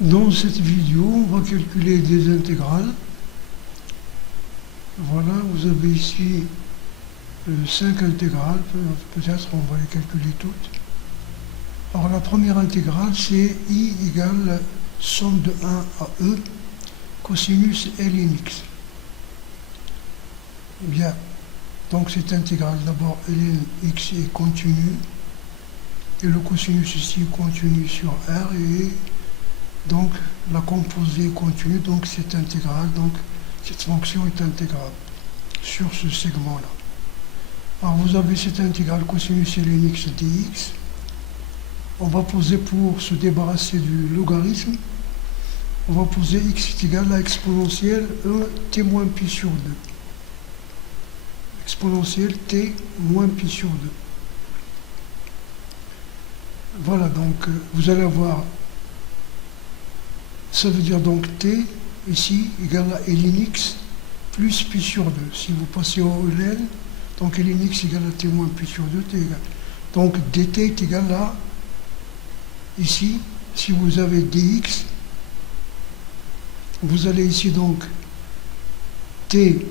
Dans cette vidéo, on va calculer des intégrales. Voilà, vous avez ici 5 intégrales, peut-être on va les calculer toutes. Alors la première intégrale, c'est I égale somme de 1 à E, cosinus ln x. Bien, donc cette intégrale, d'abord ln x est continue, et le cosinus ici est continu sur R, et donc la composée est continue, donc cette intégrale, donc cette fonction est intégrable sur ce segment-là. Alors vous avez cette intégrale cosinus ln x dx. On va poser, pour se débarrasser du logarithme, on va poser x est égal à exponentielle e t moins pi sur 2. Exponentielle t moins pi sur 2. Voilà, donc vous allez avoir, ça veut dire donc t, ici, égal à ln x plus pi sur 2. Si vous passez au ln, donc ln x égale à t moins pi sur 2, t égal. Donc dt est égal à, ici, si vous avez dx, vous allez ici donc t,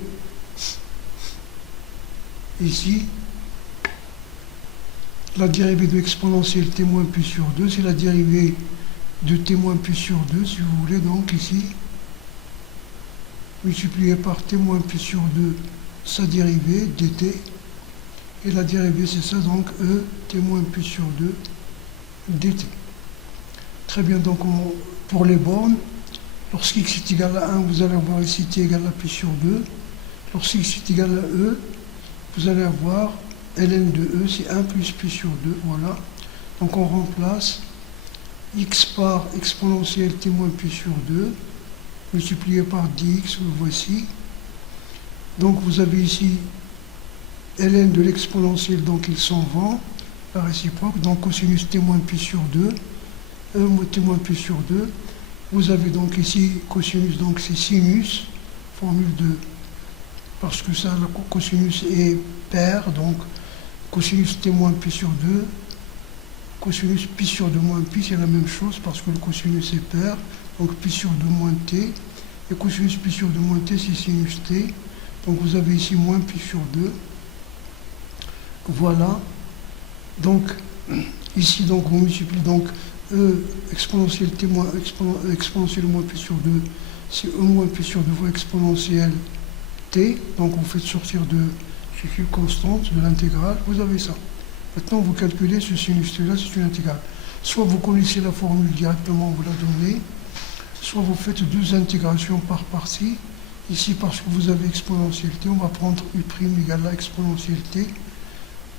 ici, la dérivée de exponentielle t moins pi sur 2, c'est la dérivée de t moins pi sur 2, si vous voulez, donc ici, multiplié par t moins pi sur 2, sa dérivée, dt, et la dérivée c'est ça, donc e t moins pi sur 2, dt. Très bien, donc pour les bornes, lorsqu'x est égal à 1, vous allez avoir ici t égale à pi sur 2. Lorsqu'x est égal à e, vous allez avoir ln de e, c'est 1 plus pi sur 2, voilà. Donc on remplace x par exponentielle t moins pi sur 2, multiplié par dx, vous le voici. Donc vous avez ici ln de l'exponentielle, donc ils s'en vont, la réciproque, donc cosinus t moins pi sur 2, e t moins pi sur 2. Vous avez donc ici cosinus, donc c'est sinus, formule de, parce que ça, le cosinus est pair, donc cosinus t moins pi sur 2, cosinus pi sur 2 moins pi, c'est la même chose, parce que le cosinus est pair, donc pi sur 2 moins t, et cosinus pi sur 2 moins t, c'est sinus t, donc vous avez ici moins pi sur 2, voilà, donc ici, donc on multiplie, donc e exponentielle t moins, exponentielle moins pi sur 2, c'est e moins pi sur 2 fois exponentielle t, donc vous faites sortir de ce constante de l'intégrale, vous avez ça. Maintenant vous calculez ce sinus t là, c'est une intégrale. Soit vous connaissez la formule directement, vous la donnez, soit vous faites deux intégrations par partie. Ici, parce que vous avez exponentielle t, on va prendre u' égale à exponentielle t,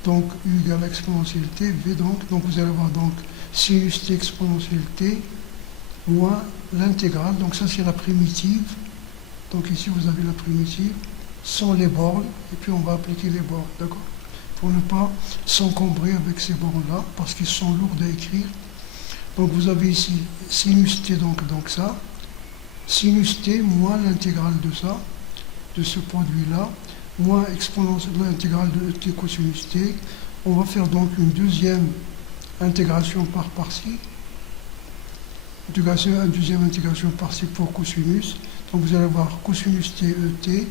donc u égale à exponentielle t, v donc vous allez avoir donc sinus t exponentielle t moins l'intégrale, donc ça c'est la primitive, donc ici vous avez la primitive, sans les bornes, et puis on va appliquer les bornes, d'accord, pour ne pas s'encombrer avec ces bornes-là, parce qu'ils sont lourds à écrire. Donc vous avez ici sinus t, donc ça, sinus t moins l'intégrale de ça, de ce produit-là, moins exponentielle l'intégrale de t cosinus t. On va faire donc une deuxième intégration par partie, une deuxième intégration partie pour cosinus. Donc vous allez avoir cosinus t et.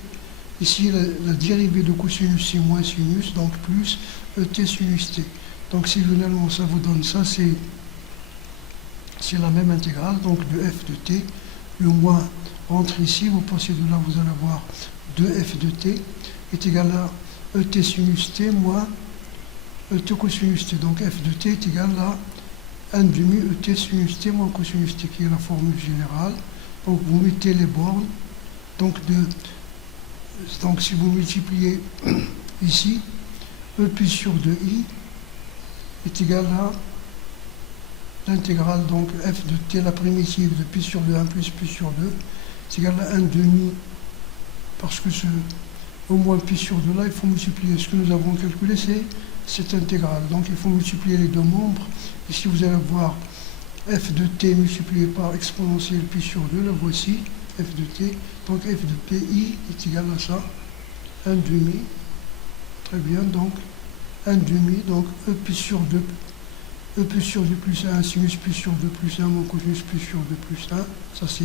Ici, la dérivée de cosinus, c'est moins sinus, donc plus et sinus t. Donc si finalement ça vous donne ça, c'est la même intégrale, donc de f de t. Le moins rentre ici, vous passez de là, vous allez avoir 2f de t est égal à et sinus t moins et cosinus t. Donc f de t est égal à 1 demi et sinus t moins cosinus t, qui est la formule générale. Donc vous mettez les bornes, donc si vous multipliez ici, e pi sur 2i est égal à l'intégrale, donc f de t, la primitive de pi sur 2, 1 plus pi sur 2, c'est égal à 1 demi, parce que au moins pi sur 2 là, il faut multiplier. Ce que nous avons calculé, c'est cette intégrale. Donc il faut multiplier les deux membres. Ici, vous allez voir f de t multiplié par exponentielle pi sur 2, la voici, f de t. Donc f de pi est égal à ça, 1 demi. Très bien, donc 1 demi, donc e pi sur 2 E plus sur 2 plus 1, sinus plus sur 2 plus 1, moins cosinus plus sur 2 plus 1. Ça c'est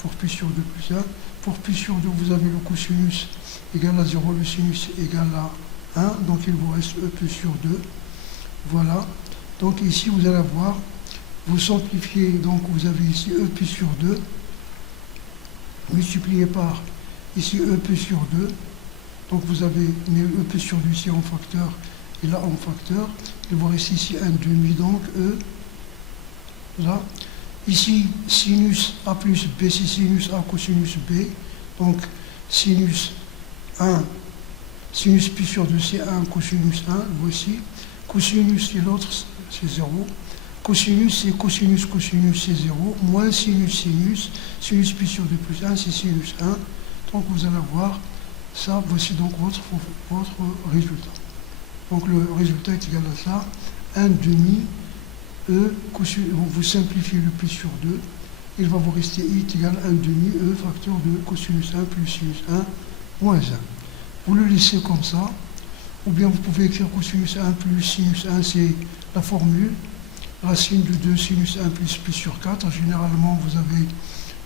pour pi sur 2 plus 1. Pour pi sur 2, vous avez le cosinus égal à 0, le sinus égal à 1. Donc il vous reste E plus sur 2. Voilà. Donc ici, vous allez avoir, vous simplifiez, donc vous avez ici E plus sur 2, multiplié par ici E plus sur 2. Donc vous avez mis E plus sur 2 ici en facteur et là en facteur. Il vous reste ici un demi, donc E, là. Ici, sinus A plus B, c'est sinus A cosinus B. Donc sinus 1, sinus pi sur 2, c'est 1 cosinus 1, voici. Cosinus et l'autre, c'est 0. Cosinus, c'est cosinus, cosinus, c'est 0. Moins sinus, sinus. Sinus pi sur 2 plus 1, c'est sinus 1. Donc vous allez avoir ça, voici donc votre résultat. Donc le résultat est égal à ça, 1 demi E, vous simplifiez le pi sur 2, il va vous rester I est égal à 1 demi E facteur de cosinus 1 plus sinus 1 moins 1. Vous le laissez comme ça, ou bien vous pouvez écrire cosinus 1 plus sinus 1, c'est la formule, racine de 2 sinus 1 plus pi sur 4. Généralement, vous avez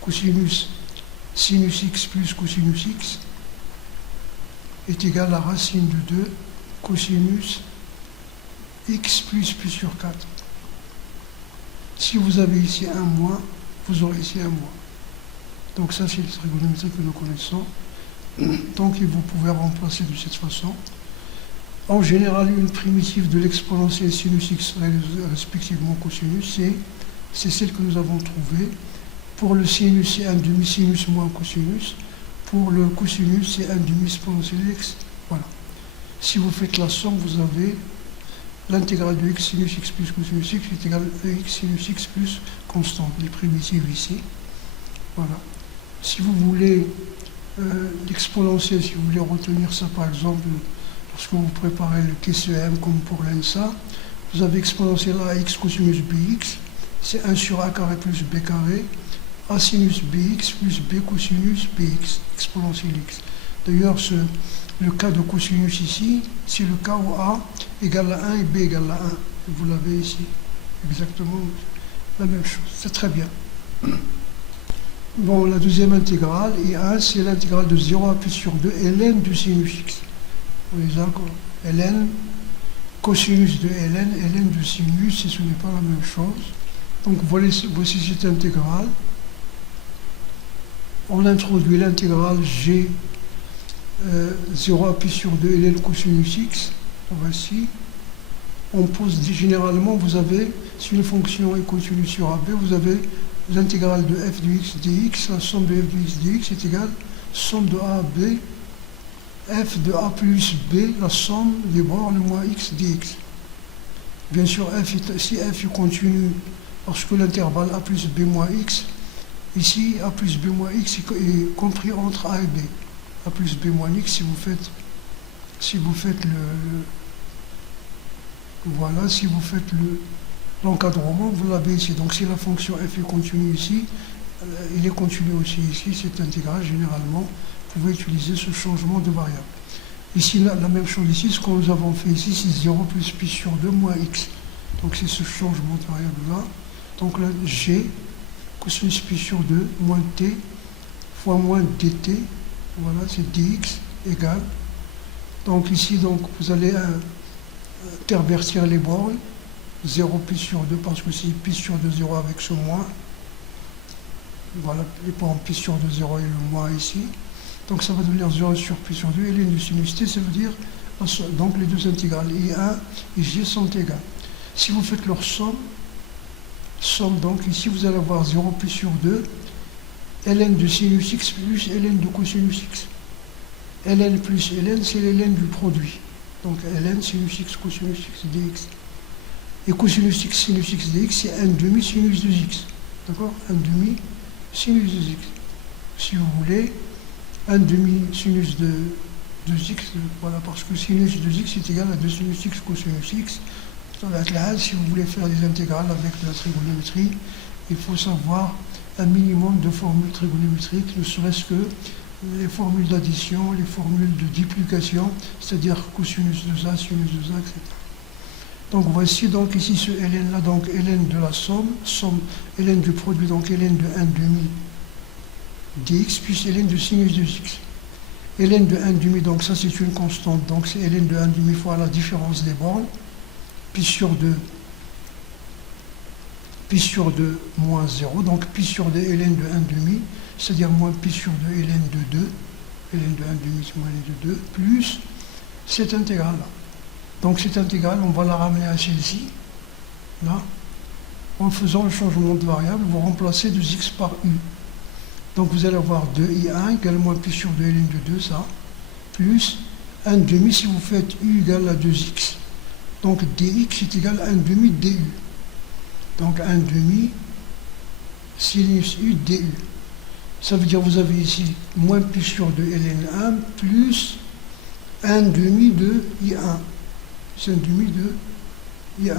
cosinus sinus x plus cosinus x est égal à racine de 2 cosinus x plus pi sur 4. Si vous avez ici un moins, vous aurez ici un moins. Donc ça, c'est le trigonométrie que nous connaissons. Donc vous pouvez remplacer de cette façon. En général, une primitive de l'exponentielle sinus x respectivement cosinus, c'est celle que nous avons trouvée. Pour le sinus, c'est 1 demi sinus moins cosinus. Pour le cosinus, c'est 1 demi exponentielle x. Voilà. Si vous faites la somme, vous avez l'intégrale de x sinus x plus cosinus x est égale à x sinus x plus constante, les primitives ici. Voilà. Si vous voulez l'exponentielle, si vous voulez retenir ça par exemple, lorsque vous préparez le TCM comme pour l'ENSA, vous avez exponentielle a x cosinus bx, c'est 1 sur a carré plus b carré, a sinus bx plus b cosinus bx, exponentielle x. D'ailleurs, le cas de cosinus ici, c'est le cas où a égale à 1 et b égale à 1. Vous l'avez ici, exactement la même chose. C'est très bien. Bon, la deuxième intégrale, I1, c'est l'intégrale de 0 à pi sur 2, ln du sinus x. Vous voyez d'accord, ln, cosinus de ln de sinus, et ce n'est pas la même chose. Donc voici cette intégrale. On introduit l'intégrale g 0 à pi sur 2 ln cosinus x. Voici. On pose généralement, vous avez, si une fonction est continue sur AB, vous avez l'intégrale de f de x dx, la somme de f de x dx est égale somme de a à b, f de a plus b, la somme des bornes moins x dx. Bien sûr, si f est continu, lorsque l'intervalle a plus b moins x, ici a plus b moins x est compris entre a et b. A plus b moins x, si vous faites l'encadrement, vous l'avez ici. Donc si la fonction f est continue ici, il est continu aussi ici, cette intégrale, généralement, vous pouvez utiliser ce changement de variable. Ici, la même chose ici, ce que nous avons fait ici, c'est 0 plus pi sur 2 moins x. Donc c'est ce changement de variable-là. Donc là, g, cosinus pi sur 2, moins t, fois moins dt, voilà, c'est dx égale. Donc ici, vous allez intervertir les bornes, 0 pi sur 2, parce que c'est pi sur 2, 0 avec ce moins. Voilà, les bornes pi sur 2, 0 et le moins ici. Donc ça va devenir 0 sur pi sur 2, et l'une du sinus t, ça veut dire, donc les deux intégrales, I1 et J sont égales. Si vous faites leur somme, donc ici vous allez avoir 0 pi sur 2, ln de sinus x plus ln de cosinus x. Ln plus ln, c'est ln du produit. Donc ln sinus x cosinus x dx. Et cosinus x sinus x dx, c'est 1 demi sinus de x. D'accord, 1 demi sinus de x. Si vous voulez, 1 demi sinus de x, voilà, parce que sinus de x est égal à 2 sinus x cosinus x. Si vous voulez faire des intégrales avec la trigonométrie, il faut savoir un minimum de formules trigonométriques, ne serait-ce que les formules d'addition, les formules de duplication, c'est-à-dire cosinus de ça, sinus de ça, etc. Donc voici donc ici ce ln là, donc ln de la somme, ln du produit, donc ln de 1 demi dx plus ln de sinus de x. Ln de 1 demi, donc ça c'est une constante, donc c'est ln de 1 demi fois la différence des bornes, pi sur 2 moins 0, donc pi sur 2 ln de 1 demi, c'est-à-dire moins pi sur 2 ln de 2, ln de 1 demi c'est moins ln de 2, plus cette intégrale là. Donc cette intégrale, on va la ramener à celle-ci, là, en faisant le changement de variable, vous remplacez 2x par u. Donc vous allez avoir 2i1 égale moins pi sur 2 ln de 2, ça, plus 1 demi si vous faites u égale à 2x. Donc dx est égal à 1 demi du. Donc 1 demi sinus u du. Ça veut dire que vous avez ici moins pi sur 2 ln1 plus 1 demi de i1. C'est 1 demi de i1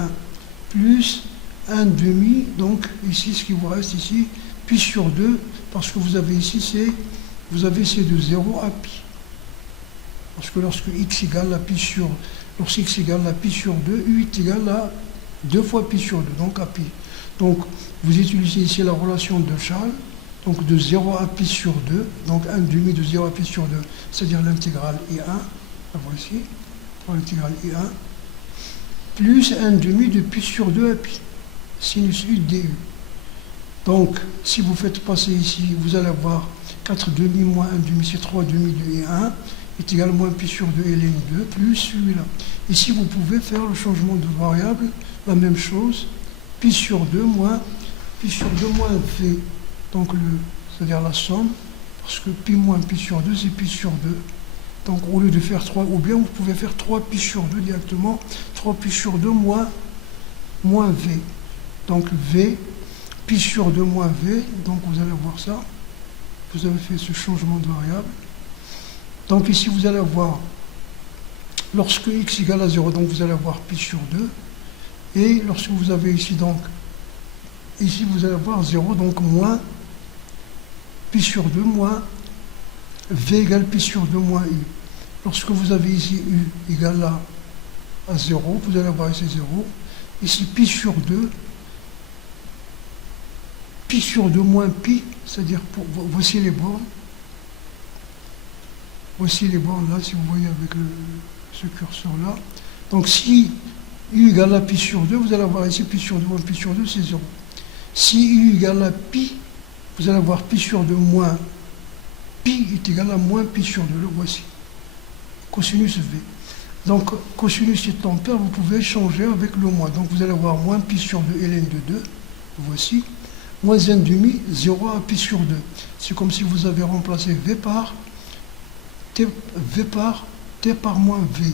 plus 1 demi, donc ici ce qui vous reste ici, pi sur 2, parce que vous avez ici, vous avez c'est de 0 à pi. Parce que lorsque x égale à pi sur, lorsque x égale à pi sur 2, u est égal à 2 fois pi sur 2, donc à pi. Donc vous utilisez ici la relation de Charles, donc de 0 à pi sur 2, donc 1 demi de 0 à pi sur 2, c'est-à-dire l'intégrale i1, la voici, l'intégrale i1, plus 1 demi de pi sur 2 à pi, sinus u du. Donc, si vous faites passer ici, vous allez avoir 4 demi moins 1 demi, c'est 3 demi de i1, est égal à moins pi sur 2 ln 2, plus celui-là. Ici, vous pouvez faire le changement de variable, la même chose, pi sur 2 moins v, donc c'est-à-dire la somme, parce que pi moins pi sur 2, c'est pi sur 2. Donc au lieu de faire 3, ou bien vous pouvez faire 3 pi sur 2 directement, 3 pi sur 2 moins v. Donc v, pi sur 2 moins v, donc vous allez voir ça. Vous avez fait ce changement de variable. Donc ici vous allez avoir, lorsque x égale à 0, donc vous allez avoir pi sur 2. Et lorsque vous avez ici, donc, ici vous allez avoir 0, donc moins pi sur 2 moins v égale pi sur 2 moins u. Lorsque vous avez ici u égale à 0, vous allez avoir ici 0. Ici pi sur 2, pi sur 2 moins pi, c'est-à-dire, voici les bornes. Voici les bornes là, si vous voyez avec ce curseur-là. Donc si u égale à pi sur 2, vous allez avoir ici pi sur 2 moins pi sur 2, c'est 0. Si u égale à pi, vous allez avoir pi sur 2 moins pi est égal à moins pi sur 2, le voici. Cosinus v. Donc, cosinus étant pair, vous pouvez changer avec le moins. Donc, vous allez avoir moins pi sur 2 ln de 2, le voici. Moins 1 demi, 0 à pi sur 2. C'est comme si vous avez remplacé v par t par moins v.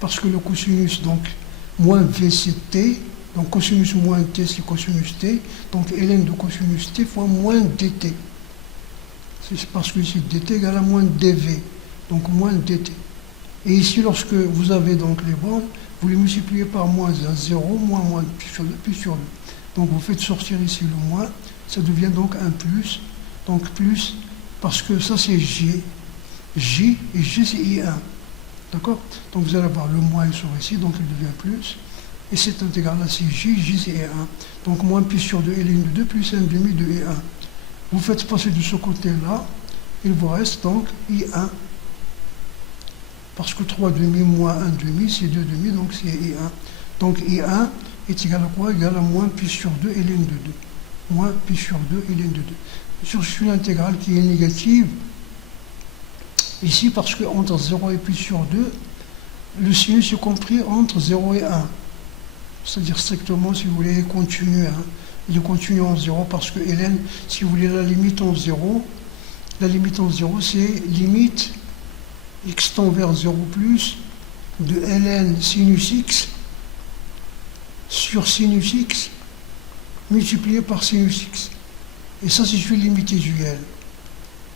Parce que le cosinus, donc, moins v c'est t. Donc, cosinus moins t c'est cosinus t. Donc, ln de cosinus t fois moins dt. C'est parce que ici dt égale à moins dv, donc moins dt. Et ici, lorsque vous avez donc les bornes, vous les multipliez par moins 1, 0, moins, pi sur 2, pi sur 2. Donc vous faites sortir ici le moins, ça devient donc un plus, donc plus, parce que ça c'est j, et j c'est i1, d'accord? Donc vous allez avoir le moins sur ici, donc il devient plus, et cette intégrale-là c'est j c'est i1, donc moins pi sur 2 ln de 2 plus 1 demi de i1. Vous faites passer de ce côté-là, il vous reste donc I1, parce que 3 demi moins 1 demi, c'est 2 demi, donc c'est I1. Donc I1 est égal à quoi? Égal à moins pi sur 2 ln de 2. Moins pi sur 2 ln de 2. Sur une intégrale qui est négative, ici, parce que entre 0 et pi sur 2, le sinus est compris entre 0 et 1. C'est-à-dire strictement, si vous voulez, il est continu. Il est continu en 0 parce que ln, si vous voulez, la limite en 0, c'est limite x tend vers 0 plus de ln sinus x sur sinus x multiplié par sinus x. Et ça, c'est une limite usuelle.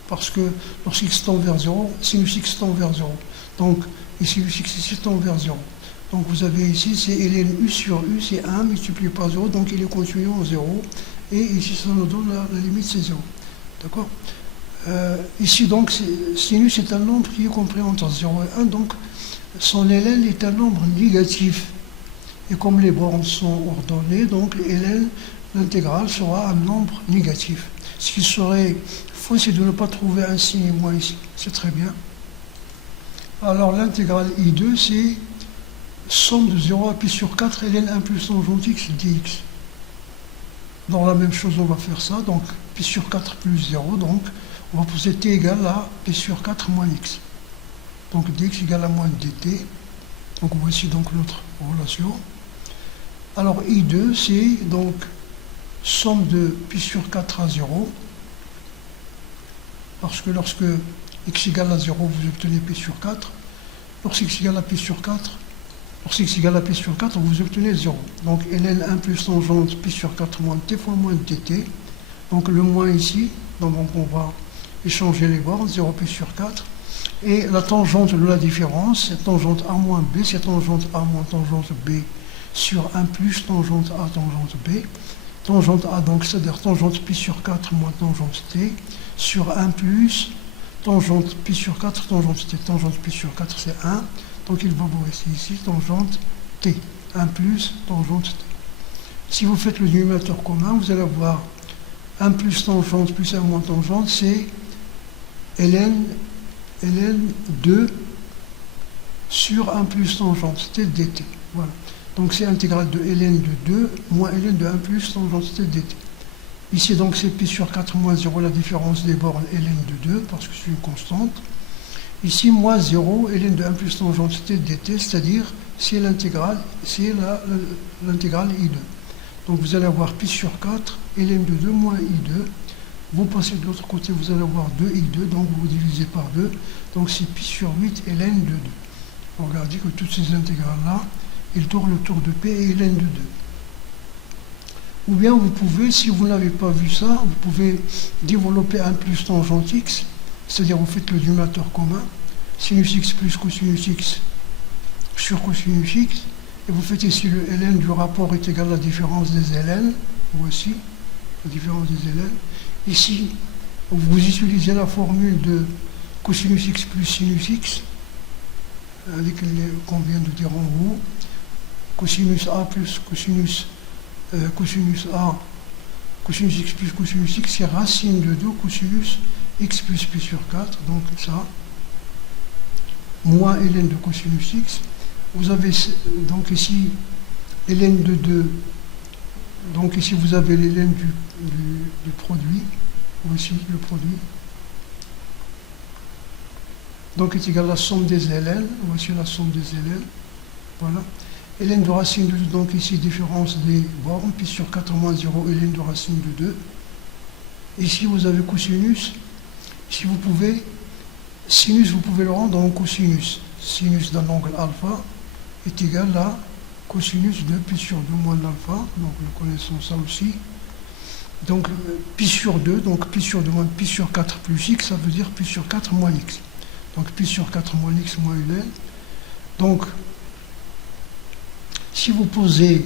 Parce que lorsqu'x tend vers 0, sinus x tend vers 0. Donc, et sinus x ici tend vers 0. Donc vous avez ici, c'est ln u sur u, c'est 1 multiplié par 0, donc il est continu en 0. Et ici, ça nous donne la limite, c'est 0. D'accord? Ici, donc, sinus est un nombre qui est compris entre 0 et 1, donc son ln est un nombre négatif. Et comme les bornes sont ordonnées, donc ln, l'intégrale sera un nombre négatif. Ce qui serait faux, c'est de ne pas trouver un signe moins ici. C'est très bien. Alors l'intégrale I2, c'est somme de 0 à pi sur 4 ln 1 plus tangente x dx. Dans la même chose, on va faire ça. Donc pi sur 4 plus 0, donc on va poser t égale à pi sur 4 moins x. Donc dx égale à moins dt. Donc voici donc notre relation. Alors I2, c'est donc somme de pi sur 4 à 0. Parce que lorsque x égale à 0, vous obtenez pi sur 4. Lorsque x égale à pi sur 4, lorsque x égale à pi sur 4, vous obtenez 0. Donc ln 1 plus tangente pi sur 4 moins t fois moins dt. Donc le moins ici, donc on va échanger les bornes, 0 pi sur 4. Et la tangente de la différence, c'est tangente A moins B, c'est tangente A moins tangente B sur 1 plus tangente A tangente B. Tangente A, donc c'est-à-dire tangente pi sur 4 moins tangente t, sur 1 plus tangente pi sur 4, tangente t. Tangente pi sur 4, c'est 1. Donc il va vous rester ici tangente t. 1 plus tangente t. Si vous faites le dénominateur commun, vous allez avoir 1 plus tangente plus 1 moins tangente, c'est ln 2 sur 1 plus tangente t dt. Voilà. Donc c'est intégrale de ln de 2 moins ln de 1 plus tangente t dt. Ici donc c'est pi sur 4 moins 0, la différence des bornes ln de 2, parce que c'est une constante. Ici moins 0, ln de 1 plus tangente t dt, c'est-à-dire c'est l'intégrale, c'est l'intégrale I2. Donc vous allez avoir pi sur 4, ln de 2 moins I2. Vous passez de l'autre côté, vous allez avoir 2i2, donc vous divisez par 2. Donc c'est pi sur 8 ln de 2. Regardez que toutes ces intégrales-là, ils tournent autour de p et ln de 2. Ou bien vous pouvez, si vous n'avez pas vu ça, vous pouvez développer 1 plus tangente x, c'est-à-dire vous faites le dénominateur commun, sinus x plus cosinus x sur cosinus x, et vous faites ici le ln du rapport est égal à la différence des ln. Voici la différence des ln. Ici, vous utilisez la formule de cosinus x plus sinus x, avec qu'on vient de dire en haut. Cosinus A plus cosinus A, cosinus x plus cosinus x, c'est racine de 2 cosinus x plus pi sur 4, donc ça, moins ln de cosinus x. Vous avez donc ici ln de 2, donc ici vous avez ln du produit, voici le produit, donc est égal à la somme des ln, voici la somme des ln, voilà. Ln de racine de 2, donc ici différence des bornes, pi sur 4 moins 0, ln de racine de 2. Ici vous avez cosinus, si vous pouvez, sinus vous pouvez le rendre en cosinus. Sinus d'un angle alpha est égal à cosinus de pi sur 2 moins l'alpha, donc nous connaissons ça aussi. Donc pi sur 2, donc pi sur 2 moins pi sur 4 plus x, ça veut dire pi sur 4 moins x. Donc pi sur 4 moins x moins ln. Donc si vous posez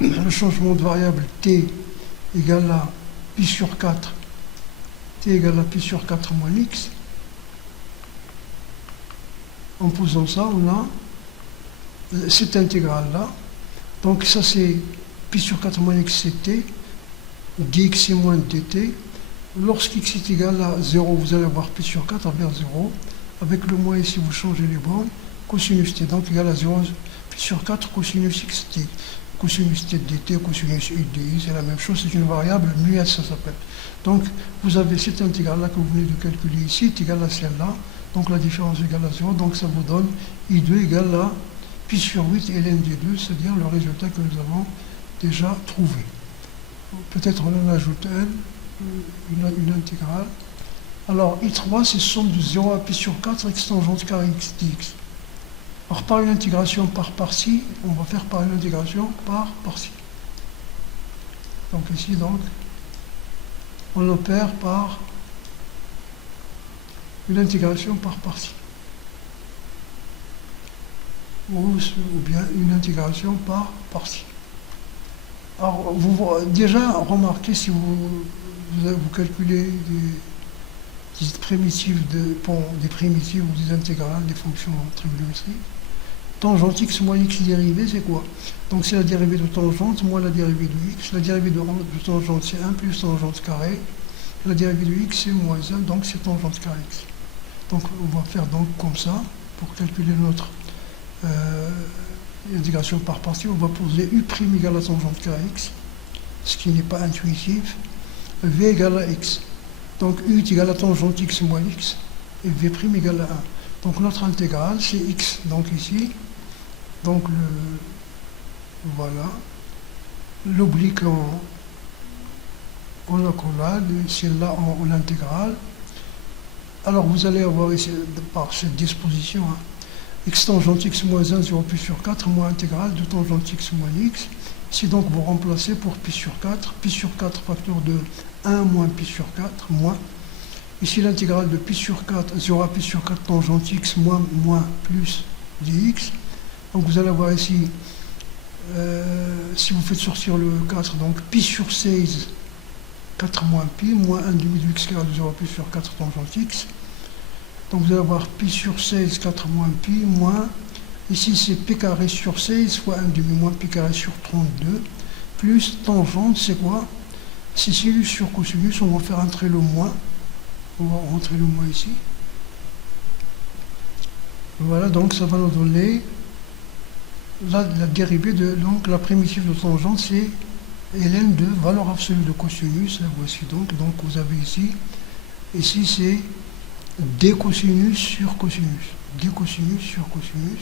le changement de variable t égale à pi sur 4, t égale à pi sur 4 moins x, en posant ça, on a cette intégrale-là. Donc ça c'est pi sur 4 moins x, c'est t, dx c'est moins dt. Lorsqu'x est égal à 0, vous allez avoir pi sur 4 vers 0. Avec le moins ici, vous changez les bornes. Cosinus t, donc égal à 0, pi sur 4 cosinus x t. Cosinus t dt, cosinus u di, c'est la même chose, c'est une variable muette, ça s'appelle. Donc vous avez cette intégrale-là que vous venez de calculer ici, est égale à celle-là. Donc la différence est égale à 0, donc ça vous donne I2 égale à pi sur 8 ln d2, c'est-à-dire le résultat que nous avons déjà trouvé. Peut-être on en ajoute une intégrale. Alors I3 c'est somme de 0 à pi sur 4 x tangente carré x dx. Alors par une intégration par partie, on va faire par une intégration par partie. Donc ici donc, on opère par une intégration par partie. Ou bien une intégration par partie. Alors, vous déjà remarquez, si vous calculez des primitives, des primitives ou des intégrales, des fonctions trigonométriques, Tangente x moins x dérivée, c'est quoi? Donc c'est la dérivée de tangente moins la dérivée de x. La dérivée de tangente, c'est 1 plus tangente carré. La dérivée de x, c'est moins 1, donc c'est tangente carré x. Donc on va faire donc comme ça, pour calculer notre intégration par partie, on va poser u' égale à tangente carré x, ce qui n'est pas intuitif, v égale à x. Donc u est égal à tangente x moins x, et v' égale à 1. Donc notre intégrale, c'est x, donc ici, donc voilà, l'oblique en accolade, c'est là en intégrale. Alors vous allez avoir ici, par cette disposition, hein, x tangente x moins 1, 0 pi sur 4, moins intégrale de tangente x moins x. Ici donc vous remplacez pour pi sur 4 facteur de 1 moins pi sur 4, moins. Ici l'intégrale de pi sur 4, 0 à pi sur 4 tangente x moins plus dx. Donc vous allez avoir ici, si vous faites sortir le 4, donc pi sur 16, 4 moins pi, moins 1 demi de x carré de 0 à pi sur 4 tangente x. Donc vous allez avoir pi sur 16, 4 moins pi, moins, ici c'est pi carré sur 16 fois 1 demi moins pi carré sur 32, plus tangente, c'est quoi? C'est sinus sur cosinus, on va faire entrer le moins. On va rentrer le moins ici. Voilà, donc ça va nous donner la dérivée de, donc la primitive de tangente, c'est ln de valeur absolue de cosinus. La voici donc vous avez ici c'est d cosinus sur cosinus. D cosinus sur cosinus.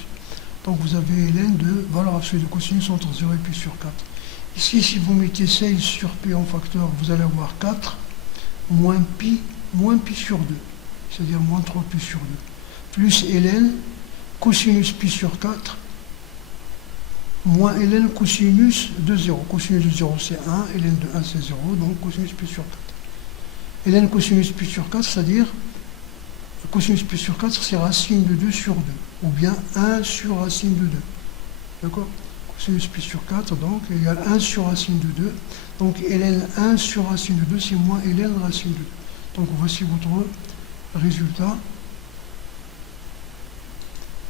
Donc vous avez ln de valeur absolue de cosinus entre 0 et pi sur 4. Ici, si vous mettez 16 sur pi en facteur, vous allez avoir 4 moins pi sur 2, c'est-à-dire moins 3 pi sur 2, plus ln cosinus pi sur 4, moins ln cosinus de 0. Cosinus de 0 c'est 1, ln de 1 c'est 0, donc cosinus pi sur 4. ln cosinus pi sur 4, c'est-à-dire cosinus pi sur 4, c'est racine de 2 sur 2, ou bien 1 sur racine de 2. D'accord? Cosinus pi sur 4, donc, égale 1 sur racine de 2. Donc ln 1 sur racine de 2, c'est moins ln racine de 2. Donc voici votre résultat.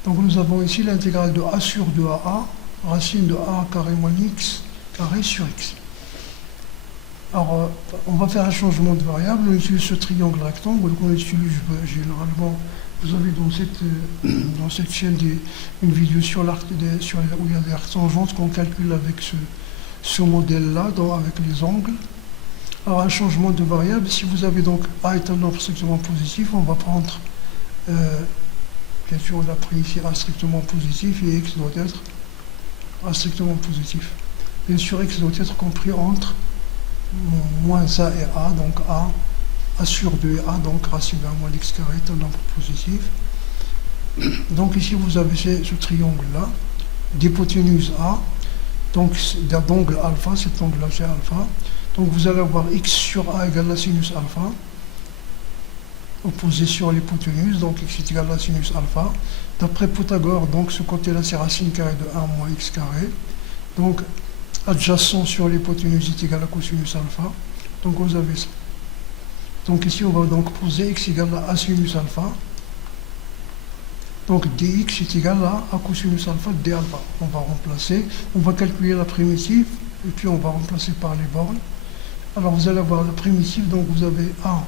Donc nous avons ici l'intégrale de a sur 2 à a, racine de a carré moins x carré sur x. Alors on va faire un changement de variable, on utilise ce triangle rectangle qu'on utilise généralement. Vous avez dans cette chaîne une vidéo sur l'arc où il y a des arcs tangentes qu'on calcule avec ce modèle-là, avec les angles. Alors un changement de variable, si vous avez donc a est un nombre strictement positif, on va prendre, bien sûr on a pris ici a strictement positif et x doit être a strictement positif. Bien sûr x doit être compris entre moins a et a, donc a sur 2 et a, donc racine de 1 moins x carré est un nombre positif. Donc ici vous avez ce triangle-là, d'hypoténuse a, donc d'angle alpha, cet angle-là c'est alpha. Donc vous allez avoir x sur a égale la sinus alpha, opposé sur l'hypoténuse, donc x est égal à la sinus alpha. D'après Pythagore, donc ce côté-là c'est racine carrée de 1 moins x carré. Donc adjacent sur l'hypoténuse est égal à cosinus alpha. Donc vous avez ça. Donc ici on va donc poser x égale à sinus alpha. Donc dx est égal à cosinus alpha d alpha. On va remplacer, on va calculer la primitive, et puis on va remplacer par les bornes. Alors vous allez avoir la primitive, donc vous avez a,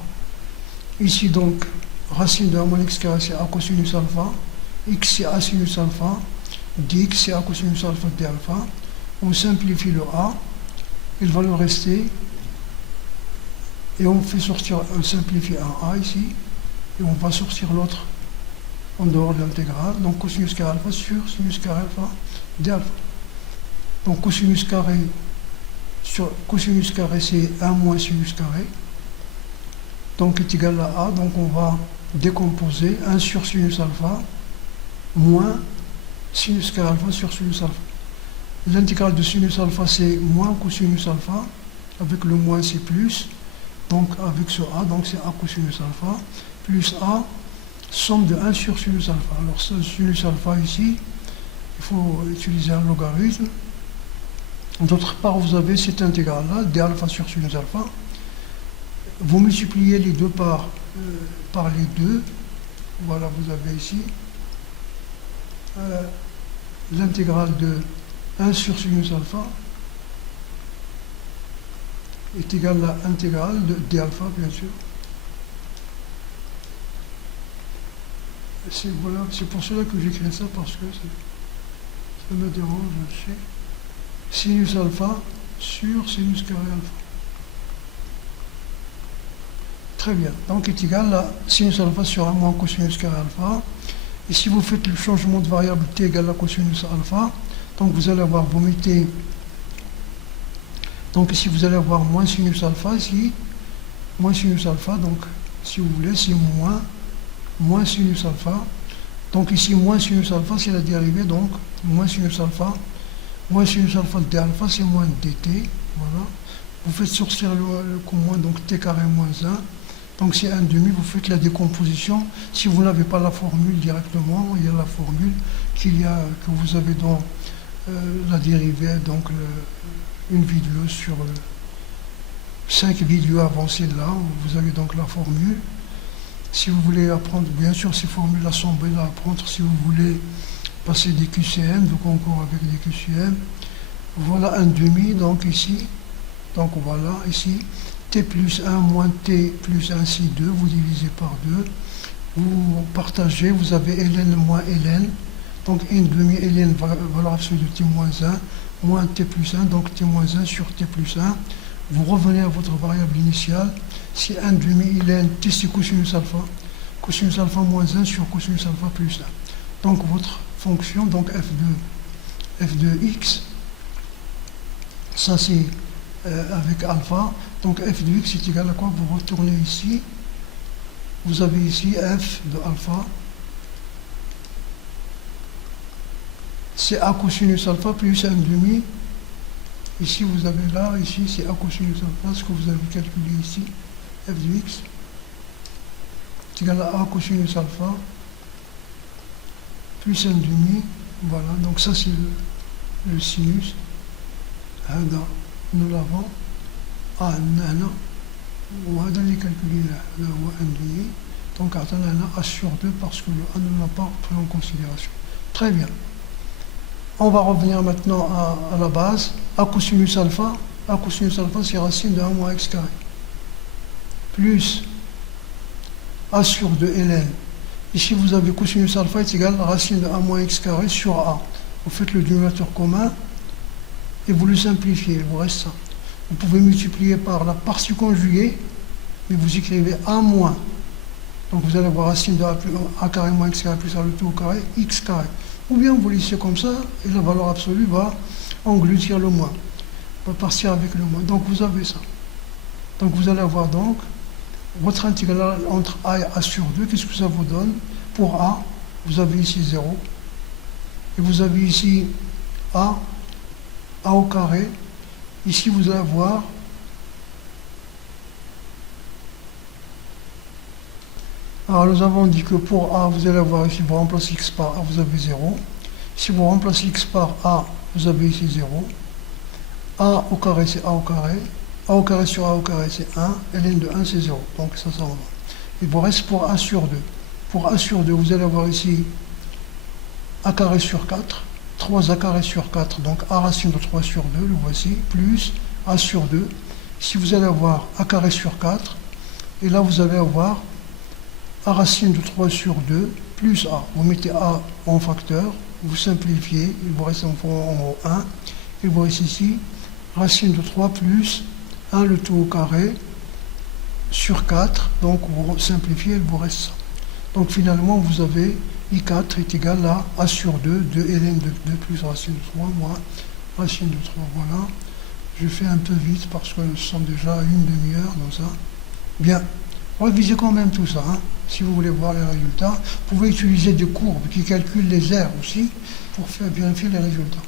ici donc racine de 1 moins x carré c'est a cosinus alpha, x c'est a sinus alpha, dx c'est a cosinus alpha d alpha. On simplifie le a, il va nous rester, et on fait sortir, on simplifie un a ici, et on va sortir l'autre en dehors de l'intégrale, donc cosinus carré alpha sur sinus carré alpha d alpha. Donc cosinus carré sur cosinus carré c'est 1 moins sinus carré, donc est égal à a, donc on va décomposer 1 sur sinus alpha moins sinus carré alpha sur sinus alpha. L'intégrale de sinus alpha c'est moins cosinus alpha, avec le moins c'est plus, donc avec ce a, donc c'est a cosinus alpha, plus a, somme de 1 sur sinus alpha. Alors ce sinus alpha ici, il faut utiliser un logarithme. D'autre part, vous avez cette intégrale-là, d alpha sur sinus alpha. Vous multipliez les deux par les deux. Voilà, vous avez ici l'intégrale de 1 sur sinus alpha est égale à l'intégrale de d alpha, bien sûr. Voilà, c'est pour cela que j'écris ça, parce que ça me dérange. Sinus alpha sur sinus carré alpha. Très bien. Donc est égal à sinus alpha sur 1 moins cosinus carré alpha. Et si vous faites le changement de variable t égale à cosinus alpha, donc vous allez avoir, vous mettez, donc ici vous allez avoir moins sinus alpha, ici, moins sinus alpha, donc si vous voulez, c'est moins sinus alpha. Donc ici, moins sinus alpha, c'est la dérivée, donc moins sinus alpha de d alpha, c'est moins dt, voilà. Vous faites sortir le moins, donc t carré moins 1. Donc c'est 1 demi, vous faites la décomposition. Si vous n'avez pas la formule directement, il y a la formule que vous avez dans la dérivée, donc une vidéo sur 5 vidéos avancées là, vous avez donc la formule. Si vous voulez apprendre, bien sûr, ces formules-là sont belles à apprendre. Si vous voulez passer des QCM, de concours avec des QCM, voilà 1 demi, donc ici, donc voilà, ici, t plus 1 moins t plus 1, c'est 2, vous divisez par 2, vous partagez, vous avez ln moins ln, donc 1 demi ln, valeur absolue de t moins 1, moins t plus 1, donc t moins 1 sur t plus 1, vous revenez à votre variable initiale, si 1 demi ln, t c'est cosinus alpha moins 1 sur cosinus alpha plus 1. Donc votre fonction, donc f de x, ça c'est avec alpha, donc f de x est égal à quoi? Vous retournez ici, vous avez ici f de alpha, c'est a cosinus alpha plus 1 demi. Ici vous avez là, ici c'est a cosinus alpha, ce que vous avez calculé ici, f de x, est égal à a cosinus alpha plus 1 demi, voilà, donc ça c'est le sinus, nous l'avons, وهذا اللي calculé là, le 1 demi, donc a sur 2 parce que le 1 ne l'a pas pris en considération. Très bien. On va revenir maintenant à la base. A cosinus alpha c'est racine de 1 moins x carré. Plus a sur 2 ln. Ici vous avez cosinus alpha est égal à racine de 1 moins x carré sur a. Vous faites le dénominateur commun et vous le simplifiez, il vous reste ça. Vous pouvez multiplier par la partie conjuguée, mais vous écrivez a moins. Donc vous allez avoir racine de a carré moins x carré plus a le tout au carré, x carré. Ou bien vous laissez comme ça, et la valeur absolue va engloutir le moins, va partir avec le moins. Donc vous avez ça. Donc vous allez avoir donc votre intégrale entre a et a sur 2, qu'est-ce que ça vous donne? Pour a, vous avez ici 0, et vous avez ici a au carré. Ici vous allez avoir alors nous avons dit que pour a, vous allez avoir ici, vous remplacez x par a, vous avez 0. Si vous remplacez x par a, vous avez ici 0. A au carré, c'est a au carré. A au carré sur a au carré, c'est 1. Ln de 1, c'est 0. Donc ça va. Il vous reste pour a sur 2. Pour a sur 2, vous allez avoir ici a carré sur 4. 3a carré sur 4, donc a racine de 3 sur 2, le voici, plus a sur 2. Ici, vous allez avoir a carré sur 4. Et là, vous allez avoir a racine de 3 sur 2 plus a. Vous mettez a en facteur, vous simplifiez, il vous reste en haut 1. Il vous reste ici racine de 3 plus 1 le tout au carré sur 4. Donc vous simplifiez, il vous reste ça. Donc finalement, vous avez I4 est égal à a sur 2, 2 ln de 2 plus racine de 3 moins racine de 3. Voilà. Je fais un peu vite parce que nous sommes déjà à une demi-heure dans ça. Bien. Révisez quand même tout ça, hein. Si vous voulez voir les résultats, vous pouvez utiliser des courbes qui calculent les aires aussi pour faire vérifier les résultats.